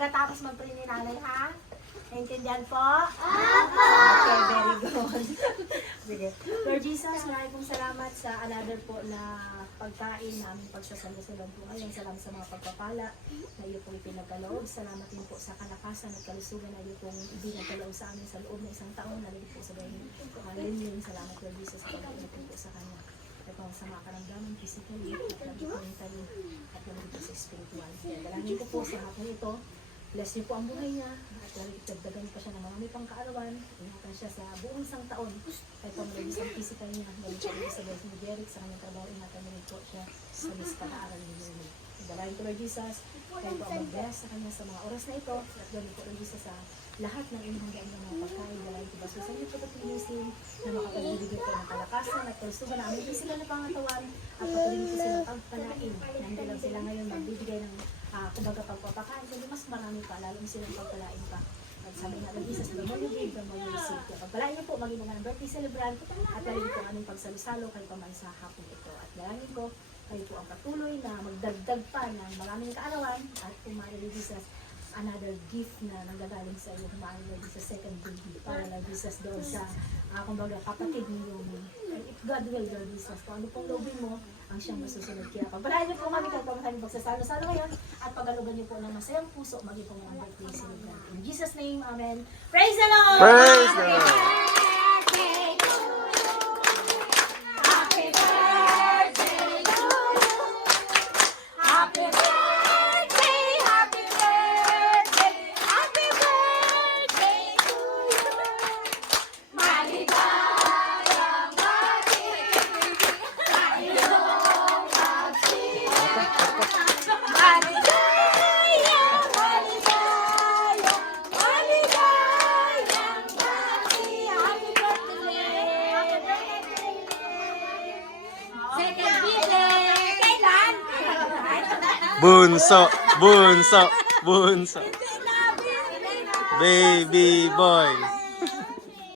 Katapos mag-pray ni nanay, ha? Naintindihan po? Apo! Okay, very good. Sige. Lord Jesus, maraming pong salamat sa another po na pagkain na aming pagsasalo-salon po ngayon. Salamat sa mga pagpapala na iyo pong ipinagkaloob. Salamat din po sa kalakasan at kalusugan na iyo pong ibinagkaloob sa amin sa loob ng isang taon. Nalagay po sa bayan Linlin. Salamat Lord Jesus sa pag-ibig po sa kanya. At kung sa mga karamdaman, physically, at lagi po mentally, at lagi po sa spiritual. Kaya dalangin ko po sa hapon ito. Bless niyo po ang buhay niya at dagdagan pa siya ng mga may pangkaarawan. Ingatan siya sa buong isang taon. Kahit pa malagay sa physical niya, galing siya sa Lord ni Derek, sa kanyang trabaho, ingatan niyo po siya sa list pag-aaral niyo. Dalangin ko Lord Jesus, kahit po ang mag-bless sa kanya sa mga oras na ito, at gawin po Lord Jesus sa lahat ng inihanggaan ng mga pagkain. Dalangin ko ba sa inyo po at pinisin na makapagbibigay po ng kalakasan at kalusugan na amin din sila na pangatawan at patuloy po silang pagpalain. Nandun lang sila ngayon magbibigay ng kumbaga pagpapakain, kundi mas marami pa, lalong silang pagpalain pa. At sabi nga lang Jesus, the more you give, the more you receive. Kaya pagpalain niyo po, maging mga birthday celebrant, at lalong po aming pagsalo-salo kayo paman sa hapon ito. At lalong ko, kayo po ang patuloy na magdagdag pa ng maraming kaalawan at pumarin ni Jesus another gift na nanggagaling sa iyo, humain na sa second baby para na Jesus doon sa kumbaga kapatid ni Yomi. And if God will, Lord Jesus, kung ano pong lobin mo, ang siyang masusunod. Kaya pagpalain niyo po kami kahit pa kami pagsasalo-salo ngayon at pagalugan niyo po ng masayang puso, maging po mga birthday celebrant. In Jesus' name, Amen. Praise the Lord! Praise the Lord! Bunso, bunso, bunso. Baby boy.